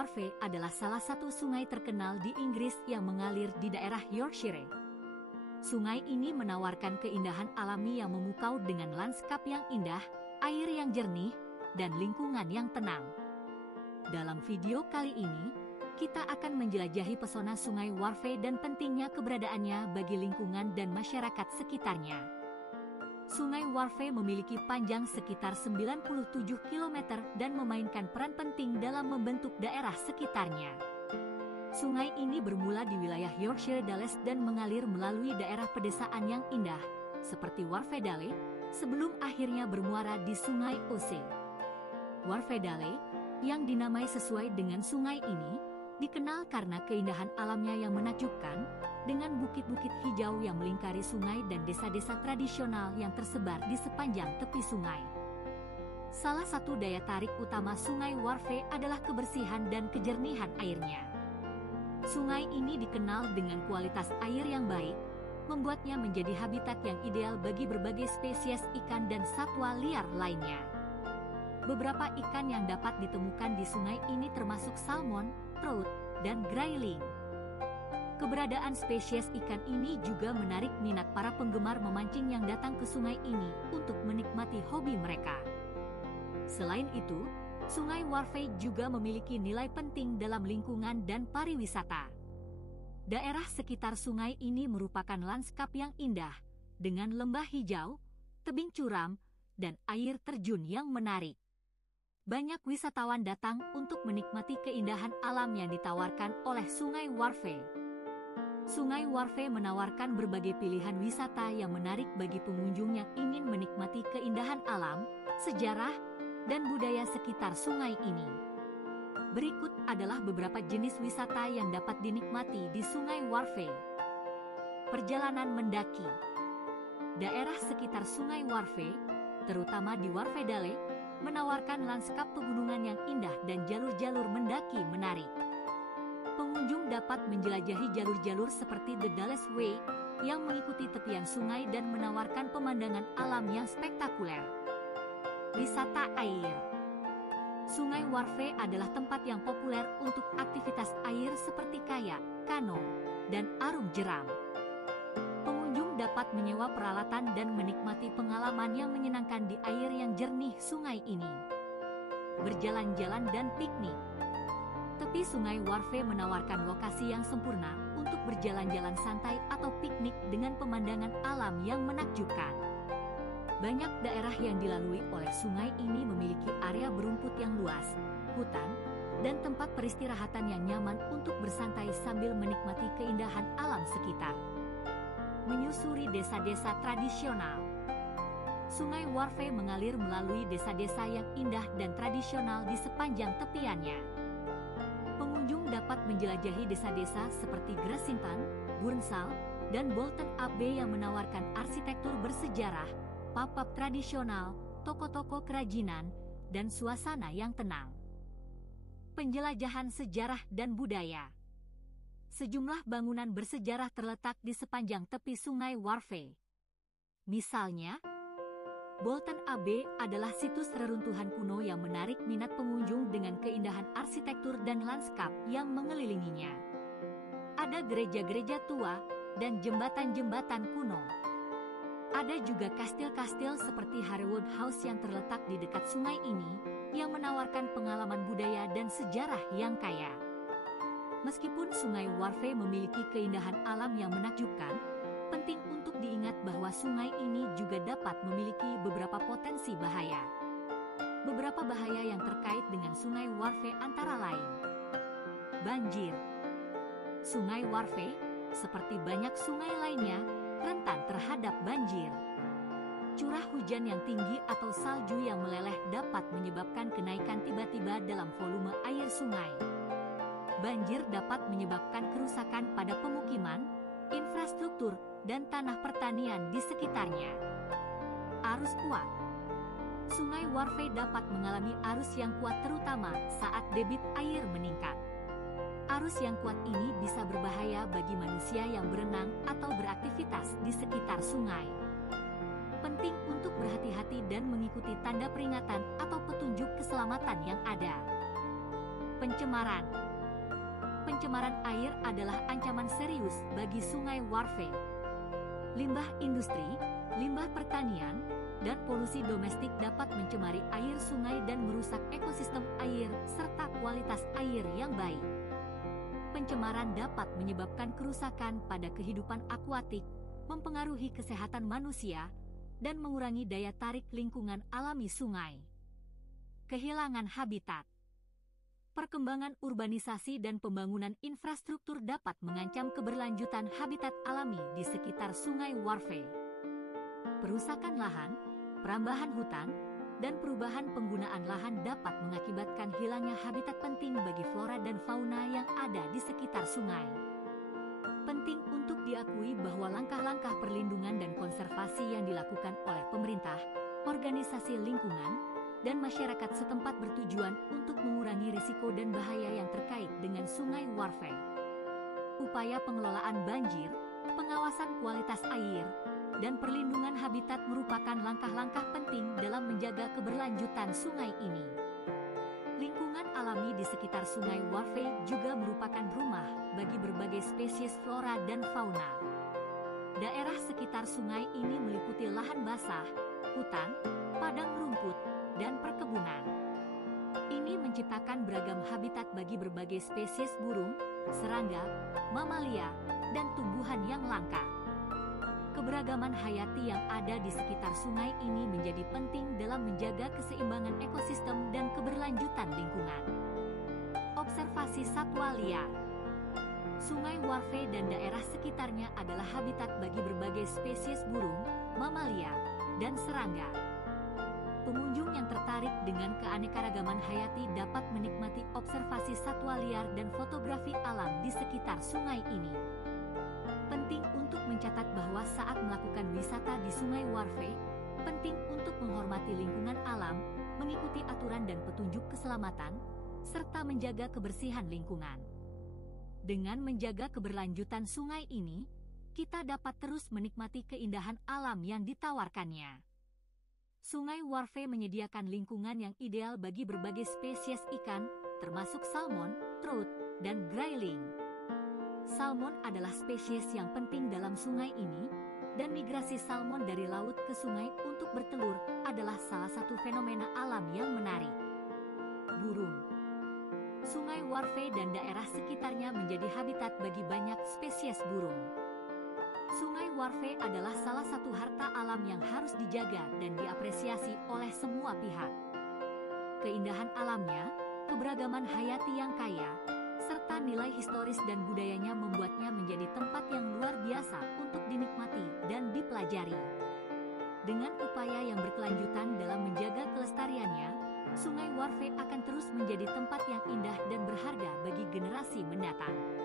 Wharfe adalah salah satu sungai terkenal di Inggris yang mengalir di daerah Yorkshire. Sungai ini menawarkan keindahan alami yang memukau dengan lanskap yang indah, air yang jernih, dan lingkungan yang tenang. Dalam video kali ini, kita akan menjelajahi pesona Sungai Wharfe dan pentingnya keberadaannya bagi lingkungan dan masyarakat sekitarnya. Sungai Wharfe memiliki panjang sekitar 97 km dan memainkan peran penting dalam membentuk daerah sekitarnya. Sungai ini bermula di wilayah Yorkshire Dales dan mengalir melalui daerah pedesaan yang indah, seperti Wharfedale, sebelum akhirnya bermuara di Sungai Ouse. Wharfedale, yang dinamai sesuai dengan sungai ini, dikenal karena keindahan alamnya yang menakjubkan, dengan bukit-bukit hijau yang melingkari sungai dan desa-desa tradisional yang tersebar di sepanjang tepi sungai. Salah satu daya tarik utama Sungai Wharfe adalah kebersihan dan kejernihan airnya. Sungai ini dikenal dengan kualitas air yang baik, membuatnya menjadi habitat yang ideal bagi berbagai spesies ikan dan satwa liar lainnya. Beberapa ikan yang dapat ditemukan di sungai ini termasuk salmon, trout, dan grayling. Keberadaan spesies ikan ini juga menarik minat para penggemar memancing yang datang ke sungai ini untuk menikmati hobi mereka. Selain itu, Sungai Wharfe juga memiliki nilai penting dalam lingkungan dan pariwisata. Daerah sekitar sungai ini merupakan lanskap yang indah, dengan lembah hijau, tebing curam, dan air terjun yang menarik. Banyak wisatawan datang untuk menikmati keindahan alam yang ditawarkan oleh Sungai Wharfe. Sungai Wharfe menawarkan berbagai pilihan wisata yang menarik bagi pengunjung yang ingin menikmati keindahan alam, sejarah, dan budaya sekitar sungai ini. Berikut adalah beberapa jenis wisata yang dapat dinikmati di Sungai Wharfe. Perjalanan mendaki. Daerah sekitar Sungai Wharfe, terutama di Wharfedale, menawarkan lanskap pegunungan yang indah dan jalur-jalur mendaki menarik. Pengunjung dapat menjelajahi jalur-jalur seperti The Dales Way, yang mengikuti tepian sungai dan menawarkan pemandangan alam yang spektakuler. Wisata air. Sungai Wharfe adalah tempat yang populer untuk aktivitas air seperti kayak, kano, dan arung jeram. Pengunjung dapat menyewa peralatan dan menikmati pengalaman yang menyenangkan di air yang jernih sungai ini. Berjalan-jalan dan piknik. Tepi Sungai Wharfe menawarkan lokasi yang sempurna untuk berjalan-jalan santai atau piknik dengan pemandangan alam yang menakjubkan. Banyak daerah yang dilalui oleh sungai ini memiliki area berumput yang luas, hutan, dan tempat peristirahatan yang nyaman untuk bersantai sambil menikmati keindahan alam sekitar. Menyusuri desa-desa tradisional. Sungai Wharfe mengalir melalui desa-desa yang indah dan tradisional di sepanjang tepiannya. Pengunjung dapat menjelajahi desa-desa seperti Grassinton, Burnsall, dan Bolton Abbey yang menawarkan arsitektur bersejarah, pub-pub tradisional, toko-toko kerajinan, dan suasana yang tenang. Penjelajahan sejarah dan budaya. Sejumlah bangunan bersejarah terletak di sepanjang tepi Sungai Wharfe. Misalnya, Bolton Abbey adalah situs reruntuhan kuno yang menarik minat pengunjung dengan keindahan arsitektur dan lanskap yang mengelilinginya. Ada gereja-gereja tua dan jembatan-jembatan kuno. Ada juga kastil-kastil seperti Harewood House yang terletak di dekat sungai ini, yang menawarkan pengalaman budaya dan sejarah yang kaya. Meskipun Sungai Wharfe memiliki keindahan alam yang menakjubkan, penting untuk diingat bahwa sungai ini juga dapat memiliki beberapa potensi bahaya. Beberapa bahaya yang terkait dengan Sungai Wharfe antara lain: banjir. Sungai Wharfe, seperti banyak sungai lainnya, rentan terhadap banjir. Curah hujan yang tinggi atau salju yang meleleh dapat menyebabkan kenaikan tiba-tiba dalam volume air sungai. Banjir dapat menyebabkan kerusakan pada pemukiman, infrastruktur, dan tanah pertanian di sekitarnya. Arus kuat. Sungai Wharfe dapat mengalami arus yang kuat terutama saat debit air meningkat. Arus yang kuat ini bisa berbahaya bagi manusia yang berenang atau beraktivitas di sekitar sungai. Penting untuk berhati-hati dan mengikuti tanda peringatan atau petunjuk keselamatan yang ada. Pencemaran. Pencemaran air adalah ancaman serius bagi Sungai Wharfe. Limbah industri, limbah pertanian, dan polusi domestik dapat mencemari air sungai dan merusak ekosistem air serta kualitas air yang baik. Pencemaran dapat menyebabkan kerusakan pada kehidupan akuatik, mempengaruhi kesehatan manusia, dan mengurangi daya tarik lingkungan alami sungai. Kehilangan habitat. Perkembangan urbanisasi dan pembangunan infrastruktur dapat mengancam keberlanjutan habitat alami di sekitar Sungai Wharfe. Perusakan lahan, perambahan hutan, dan perubahan penggunaan lahan dapat mengakibatkan hilangnya habitat penting bagi flora dan fauna yang ada di sekitar sungai. Penting untuk diakui bahwa langkah-langkah perlindungan dan konservasi yang dilakukan oleh pemerintah, organisasi lingkungan, dan masyarakat setempat bertujuan untuk mengurangi risiko dan bahaya yang terkait dengan Sungai Wharfe. Upaya pengelolaan banjir, pengawasan kualitas air, dan perlindungan habitat merupakan langkah-langkah penting dalam menjaga keberlanjutan sungai ini. Lingkungan alami di sekitar Sungai Wharfe juga merupakan rumah bagi berbagai spesies flora dan fauna. Daerah sekitar sungai ini meliputi lahan basah, hutan, padang rumput, dan perkebunan. Ini menciptakan beragam habitat bagi berbagai spesies burung, serangga, mamalia, dan tumbuhan yang langka. Keberagaman hayati yang ada di sekitar sungai ini menjadi penting dalam menjaga keseimbangan ekosistem dan keberlanjutan lingkungan. Observasi satwa liar. Sungai Wharfe dan daerah sekitarnya adalah habitat bagi berbagai spesies burung, mamalia, dan serangga. Pengunjung yang tertarik dengan keanekaragaman hayati dapat menikmati observasi satwa liar dan fotografi alam di sekitar sungai ini. Penting untuk mencatat bahwa saat melakukan wisata di Sungai Wharfe, penting untuk menghormati lingkungan alam, mengikuti aturan dan petunjuk keselamatan, serta menjaga kebersihan lingkungan. Dengan menjaga keberlanjutan sungai ini, kita dapat terus menikmati keindahan alam yang ditawarkannya. Sungai Wharfe menyediakan lingkungan yang ideal bagi berbagai spesies ikan, termasuk salmon, trout, dan grayling. Salmon adalah spesies yang penting dalam sungai ini, dan migrasi salmon dari laut ke sungai untuk bertelur adalah salah satu fenomena alam yang menarik. Burung. Sungai Wharfe dan daerah sekitarnya menjadi habitat bagi banyak spesies burung. Sungai Wharfe adalah salah satu harta alam yang harus dijaga dan diapresiasi oleh semua pihak. Keindahan alamnya, keberagaman hayati yang kaya, serta nilai historis dan budayanya membuatnya menjadi tempat yang luar biasa untuk dinikmati dan dipelajari. Dengan upaya yang berkelanjutan dalam menjaga kelestariannya, Sungai Wharfe akan terus menjadi tempat yang indah dan berharga bagi generasi mendatang.